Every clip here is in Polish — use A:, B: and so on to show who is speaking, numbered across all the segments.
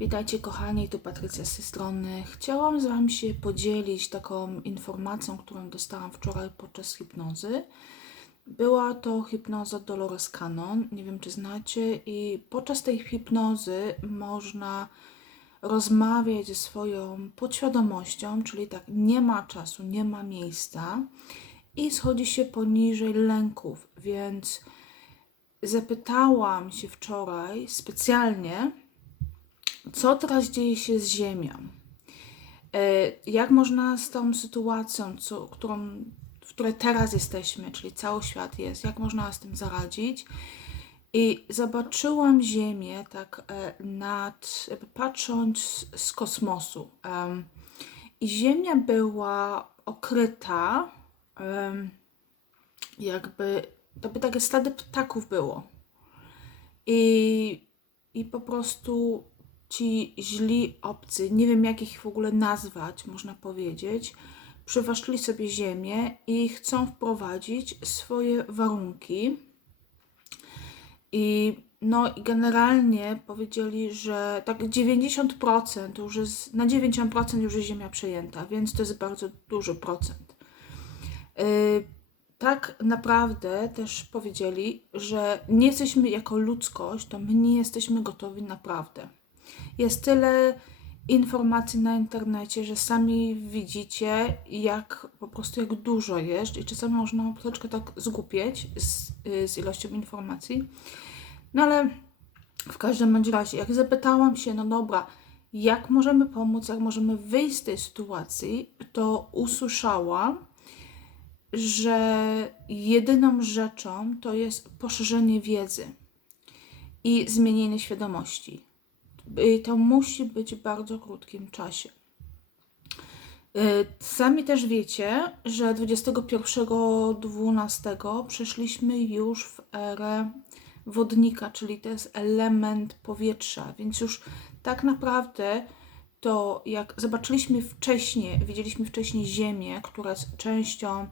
A: Witajcie kochani, tu Patrycja z tej strony. Chciałam z Wami się podzielić taką informacją, którą dostałam wczoraj podczas hipnozy. Była to hipnoza Dolores Cannon, nie wiem czy znacie, i podczas tej hipnozy można rozmawiać ze swoją podświadomością, czyli tak nie ma czasu, nie ma miejsca i schodzi się poniżej lęków, więc zapytałam się wczoraj specjalnie, co teraz dzieje się z Ziemią? E, Jak można z tą sytuacją, co, którą, w której teraz jesteśmy, czyli cały świat jest, jak można z tym zaradzić? I zobaczyłam Ziemię tak e, nad, patrząc z, kosmosu. I Ziemia była okryta, jakby, to by takie stady ptaków było. I, I po prostu ci źli obcy, nie wiem jak ich w ogóle nazwać, można powiedzieć, przywłaszczyli sobie ziemię i chcą wprowadzić swoje warunki. I no i generalnie powiedzieli, że tak 90% już jest, na 90% już jest ziemia przejęta, więc to jest bardzo duży procent. Yy, tak naprawdę też powiedzieli, że nie jesteśmy jako ludzkość, to my nie jesteśmy gotowi naprawdę. Jest tyle informacji na internecie, że sami widzicie, jak po prostu jak dużo jest i czasami można troszeczkę tak zgłupieć z, z ilością informacji. No ale w każdym bądź razie, jak zapytałam się, no dobra, jak możemy pomóc, jak możemy wyjść z tej sytuacji, to usłyszałam, że jedyną rzeczą to jest poszerzenie wiedzy i zmienienie świadomości. I to musi być w bardzo krótkim czasie. Y, Sami też wiecie, że 21.12 przeszliśmy już w erę wodnika, czyli to jest element powietrza, więc już tak naprawdę to jak zobaczyliśmy wcześniej, widzieliśmy wcześniej Ziemię, która jest częścią,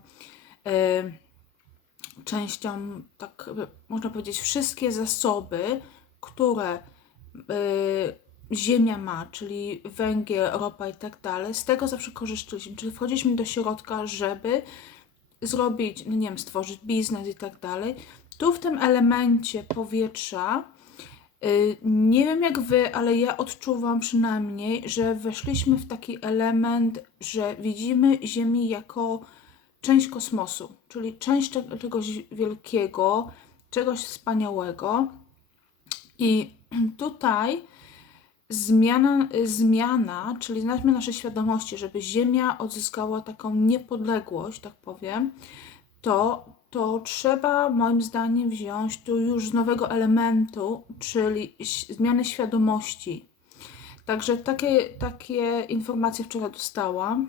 A: y, częścią, tak można powiedzieć, wszystkie zasoby, które y, Ziemia ma, czyli węgiel, ropa i tak dalej, z tego zawsze korzystaliśmy, czyli wchodziliśmy do środka, żeby zrobić, no nie wiem, stworzyć biznes i tak dalej. Tu w tym elemencie powietrza, y, nie wiem jak wy, ale ja odczuwam przynajmniej, że weszliśmy w taki element, że widzimy Ziemię jako część kosmosu, czyli część cze- czegoś wielkiego, czegoś wspaniałego. I tutaj zmiana, zmiana, czyli znaczmy nasze świadomości, żeby Ziemia odzyskała taką niepodległość, tak powiem, to, to trzeba moim zdaniem wziąć tu już z nowego elementu, czyli zmiany świadomości. Także takie, takie informacje wczoraj dostałam.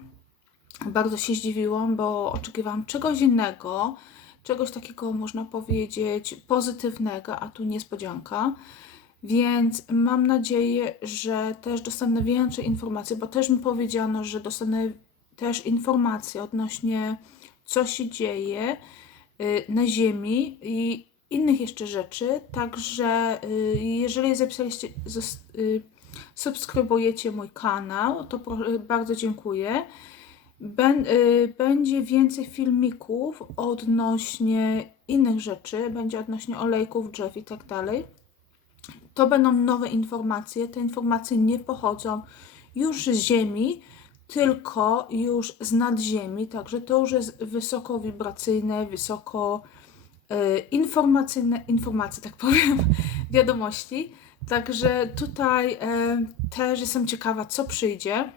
A: Bardzo się zdziwiłam, bo oczekiwałam czegoś innego, czegoś takiego można powiedzieć pozytywnego, a tu niespodzianka. Więc mam nadzieję, że też dostanę więcej informacji, bo też mi powiedziano, że dostanę też informacje odnośnie co się dzieje y, na Ziemi i innych jeszcze rzeczy. Także y, jeżeli zapisaliście, y, subskrybujecie mój kanał, to bardzo dziękuję. Bę- Będzie więcej filmików odnośnie innych rzeczy, będzie odnośnie olejków, drzew i tak dalej. To będą nowe informacje. Te informacje nie pochodzą już z Ziemi, tylko już z nadziemi, także to już jest wysoko wibracyjne, wysoko y, informacyjne, informacje, tak powiem, wiadomości. Także tutaj y, też jestem ciekawa, co przyjdzie.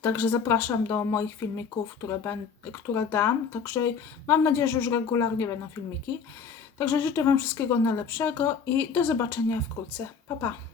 A: Także zapraszam do moich filmików, które, ben, które dam. Także mam nadzieję, że już regularnie będą filmiki. Także życzę Wam wszystkiego najlepszego i do zobaczenia wkrótce. Pa, pa!